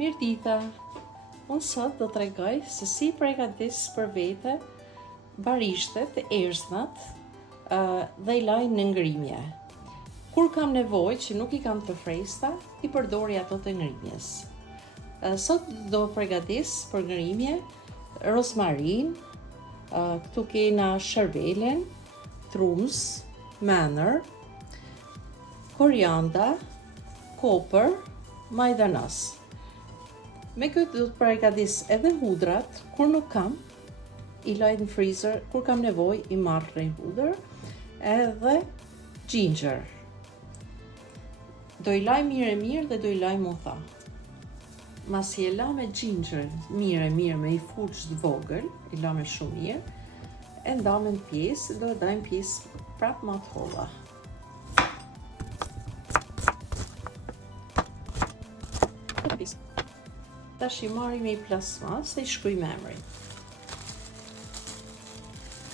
Mirëdita! Unë sot do të tregoj se si përgatis për vete barishtet e erëznat dhe i laj në ngrimje. Kur kam nevojë që nuk i kam të freskëta, i përdori ato të ngrimjes. Sot do përgatis për ngrimje rozmarin, këtu kena shërbelen, trumz, menër, korianda, kopër, majdanos. Me këtë do të përgatis edhe hudrat, kur nuk kam, i laj në freezer, kur kam nevojë i marr në hudër, edhe ginger. Do i laj mirë dhe do i laj mutha. Masi e la me ginger mirë me i fuç të vogël, i la me shumë mirë, e ndame në pjesë, do e dajmë pjesë prap ma të holla. Tash i marrim me i plasmas e i shkruajmë emrin.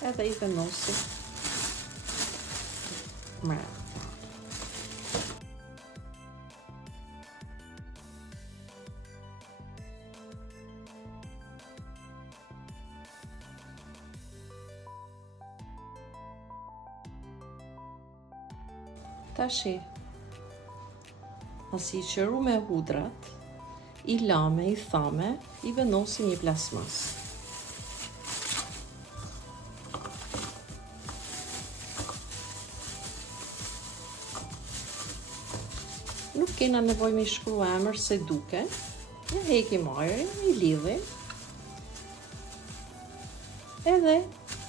Edhe i vendosim mbrapa. Tashi, pasi i qëru me hudrat, i lame, i thame, i vendosim një plasmas. Nuk kena nevojë me i shkru emër se duke, ja hekim ajrin, i lidhim, edhe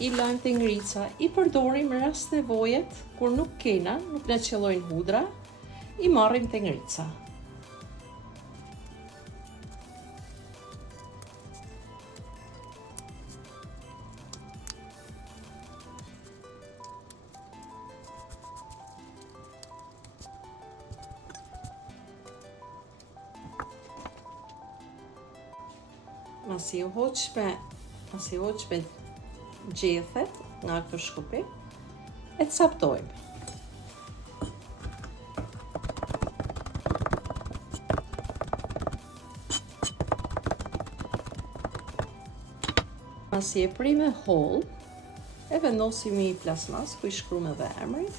i lajmë të ngrica, i përdorim rast nevojet, kur nuk kena, nuk në qellojnë hudra, i marrim të ngrica. Masi u hoq me gjethet nga këtë shkupi, e të saptojmë. Masi e prime holl, e vendosim i plasmas ku i shkruajmë edhe emrin.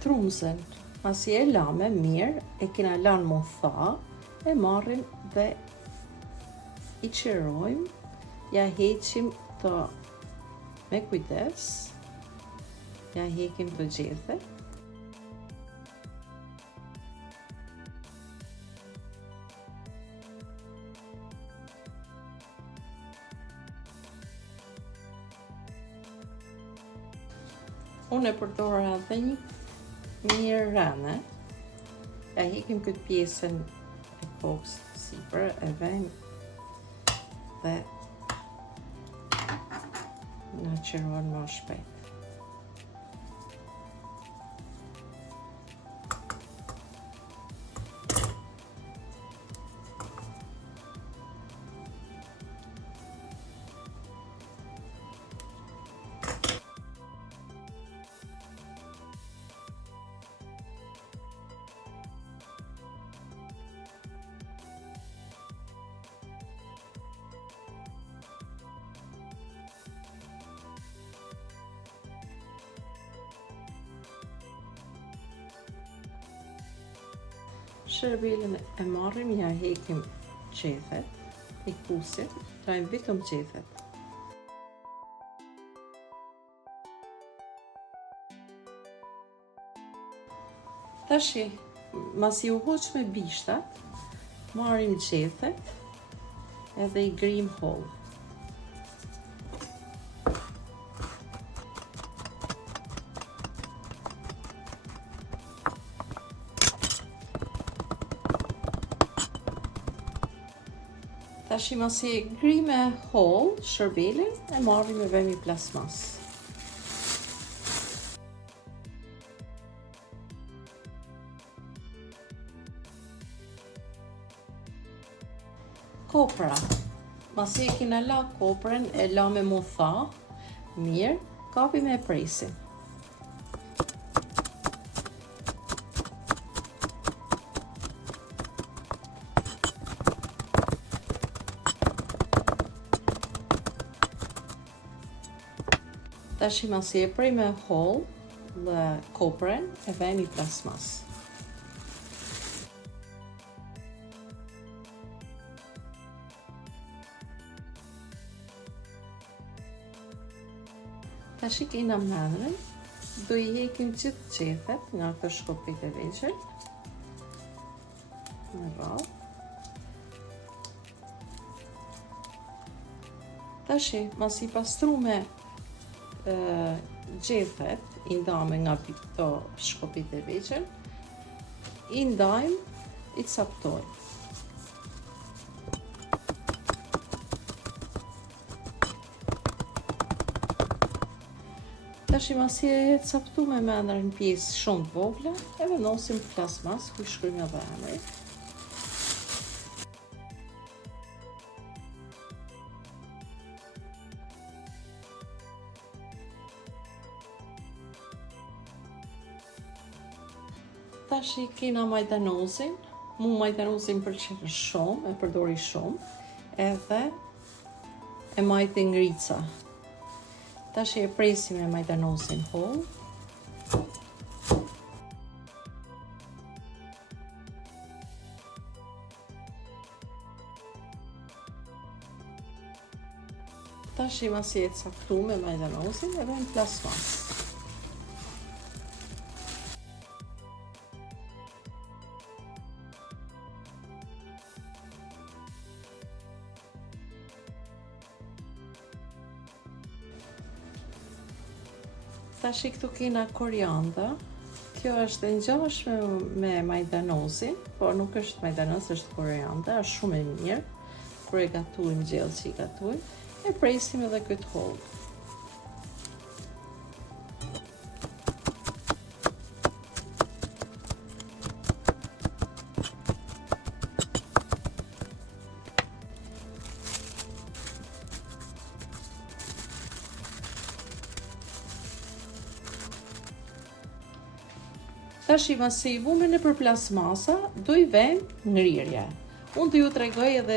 Trumzen, masi e lame mirë, e kena lanë më tha, e marrim dhe i qirojmë, ja heqim të me kujdes, ja hekim të gjethet. Unë e përdora edhe një rane, ja hekim këtë pjesën e kokës sipër, e vejmë dhe në qëron më shpejt. Shërbelen e marrim, ja hekim qethet, i kusit, trajmë vetëm qethet. Tashi, masi u hoq me bishtat, marrim qethet edhe i grim holl. Tashi masi e grime holl, shërbelin, e marrim e vemi plasmas. Kopra. Masi e kina la koprën, e la me mu tha, mirë, kapi me presim. Tash masi e prej me holl dhe koprën, e vemi plasmas. Tash i kena mëndrën, do i hekim gjithë qethet nga këto shkopit e vegjël. Në radhë. Tash masi pastrume gjethet, i ndame nga këto shkopit e vegjël, i ndajmë, i captojmë. Tash masi e captume me ndër në pjesë shumë të vogla, e vendosim plasmas ku shkrymë dhe emri. Tash i kena majdanozin, mu majdanozin pëlqen shumë, e përdori shumë, edhe e majti ngrica. Tash e presim e majdanozin holl. Tash i masi e caktuar me majdanozin e vëmë plasmas. Tash i këtu kena korianda. Kjo është e ngjashme me majdanozin, por nuk është majdanoz, është korianda, është shumë e mirë. Kur e gatuajmë gjellë që i gatuajmë, e presim edhe këtë holl. Tash i masi i vume në për plasmasa, do i vem ngrirje. Unë të ju tregoj edhe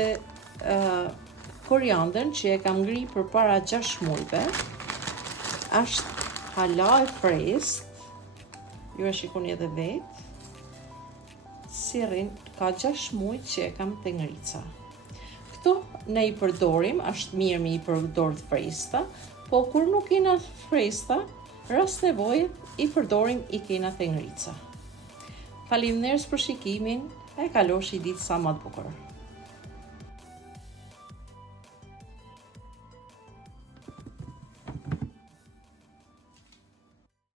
koriandën që e kam ngri për para 6 muajve. Ashtë hala e freskët, ju e shikoni edhe vetë. Sirrin ka 6 muaj që e kam të ngrica. Këto ne i përdorim, ashtë mirë me i përdor të freskëta, po kur nuk kena freskëta, rast nevoje i përdorim i kena të ngrica. Faleminderit për shikimin, e kalosh i ditë sa më të bukur.